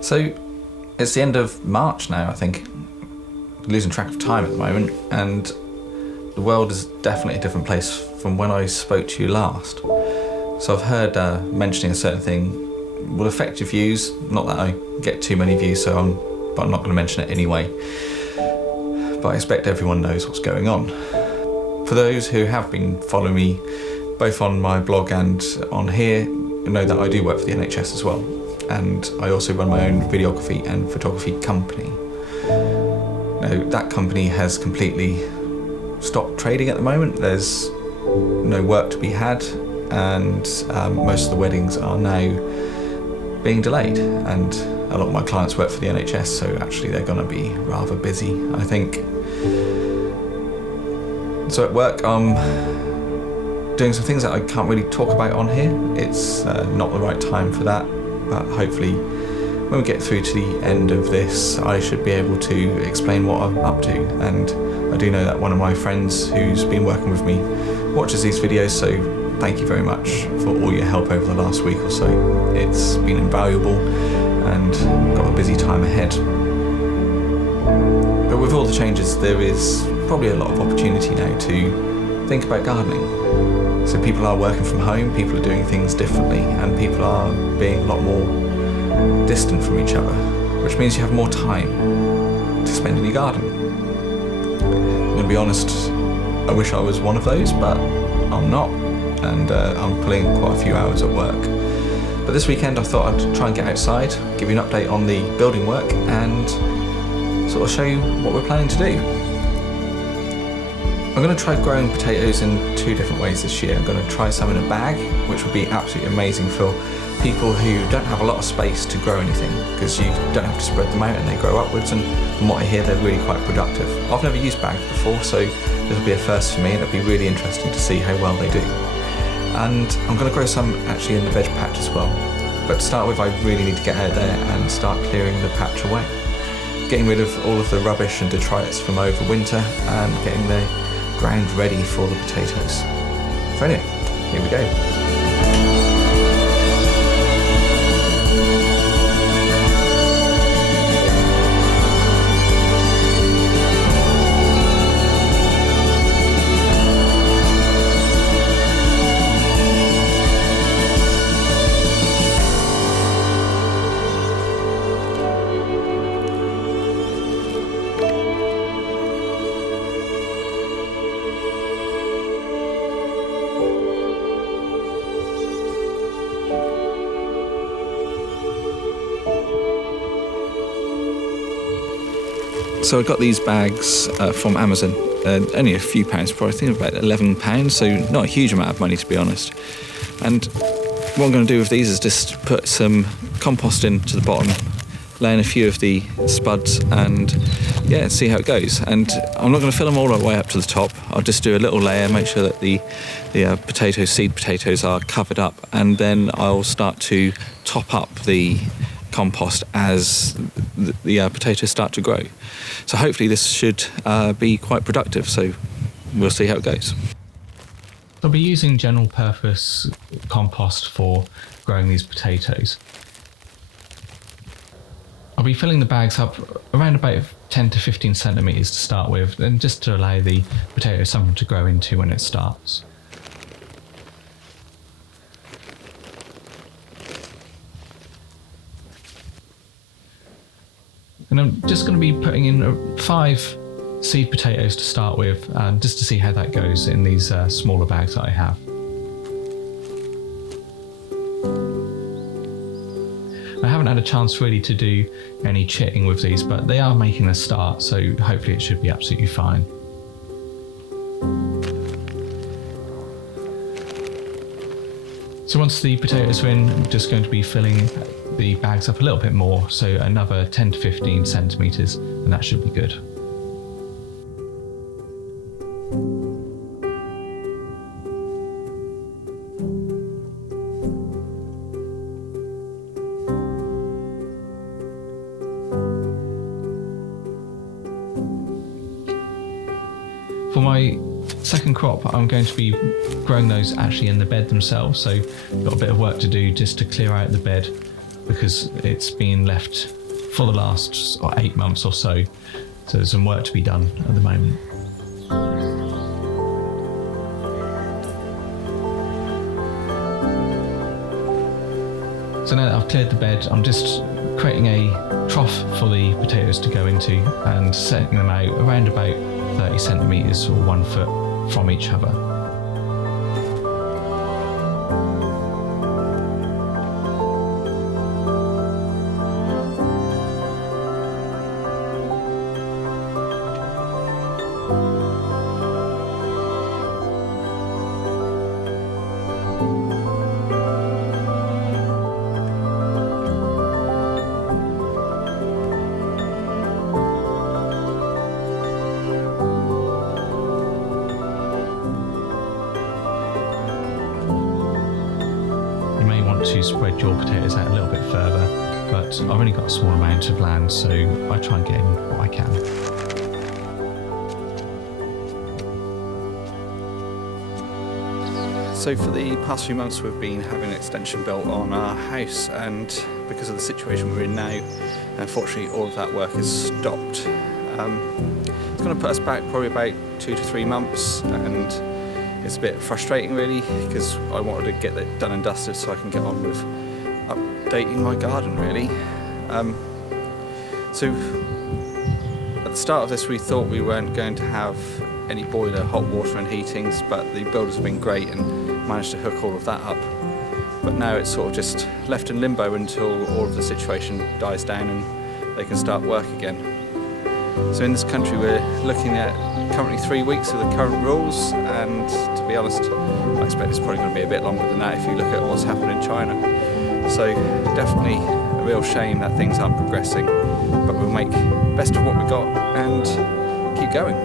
So it's the end of March now, I think. Losing track of time at the moment, and the world is definitely a different place from when I spoke to you last. So I've heard mentioning a certain thing will affect your views. Not that I get too many views, but I'm not going to mention it anyway. But I expect everyone knows what's going on. For those who have been following me, both on my blog and on here, know that I do work for the NHS as well. And I also run my own videography and photography company. Now, that company has completely stopped trading at the moment. There's no work to be had, and most of the weddings are now being delayed. And a lot of my clients work for the NHS, so actually they're going to be rather busy, I think. So at work, I'm doing some things that I can't really talk about on here. It's not the right time for that. But hopefully when we get through to the end of this, I should be able to explain what I'm up to. And I do know that one of my friends who's been working with me watches these videos, so thank you very much for all your help over the last week or so. It's been invaluable and got a busy time ahead. But with all the changes, there is probably a lot of opportunity now to think about gardening. So people are working from home, people are doing things differently, and people are being a lot more distant from each other, which means you have more time to spend in your garden. I'm going to be honest, I wish I was one of those, but I'm not, and I'm pulling quite a few hours at work. But this weekend I thought I'd try and get outside, give you an update on the building work, and sort of show you what we're planning to do. I'm going to try growing potatoes in two different ways this year. I'm going to try some in a bag, which would be absolutely amazing for people who don't have a lot of space to grow anything, because you don't have to spread them out and they grow upwards, and from what I hear they're really quite productive. I've never used bags before, so this will be a first for me, and it'll be really interesting to see how well they do. And I'm going to grow some actually in the veg patch as well. But to start with, I really need to get out there and start clearing the patch away. Getting rid of all of the rubbish and detritus from over winter and getting the ground ready for the potatoes. So anyway, here we go. So I got these bags from Amazon, only a few pounds, probably I think about £11, so not a huge amount of money to be honest. And what I'm going to do with these is just put some compost into the bottom, lay in a few of the spuds, and yeah, see how it goes. And I'm not going to fill them all the way up to the top. I'll just do a little layer, make sure that the seed potatoes are covered up, and then I'll start to top up the compost as the potatoes start to grow. So hopefully this should be quite productive, so we'll see how it goes. I'll be using general purpose compost for growing these potatoes. I'll be filling the bags up around about 10 to 15 centimetres to start with, and just to allow the potatoes something to grow into when it starts. And I'm just going to be putting in 5 seed potatoes to start with, just to see how that goes in these smaller bags that I have. I haven't had a chance really to do any chitting with these, but they are making a start, so hopefully it should be absolutely fine. So once the potatoes are in, I'm just going to be filling the bags up a little bit more, so another 10 to 15 centimetres, and that should be good. For my second crop, I'm going to be growing those actually in the bed themselves. So got a bit of work to do just to clear out the bed because it's been left for the last 8 months or so. So there's some work to be done at the moment. So now that I've cleared the bed, I'm just creating a trough for the potatoes to go into and setting them out around about 30 centimetres or 1 foot from each other. To spread your potatoes out a little bit further, but I've only got a small amount of land, so I try and get in what I can. So for the past few months we've been having an extension built on our house, and because of the situation we're in now, unfortunately all of that work is stopped. It's going to put us back probably about 2 to 3 months, and it's a bit frustrating really, because I wanted to get it done and dusted so I can get on with updating my garden really. So at the start of this we thought we weren't going to have any boiler, hot water and heatings, but the builders have been great and managed to hook all of that up. But now it's sort of just left in limbo until all of the situation dies down and they can start work again. So in this country we're looking at currently 3 weeks of the current rules, and to be honest I expect it's probably going to be a bit longer than that if you look at what's happened in China. So definitely a real shame that things aren't progressing, but we'll make best of what we got and keep going.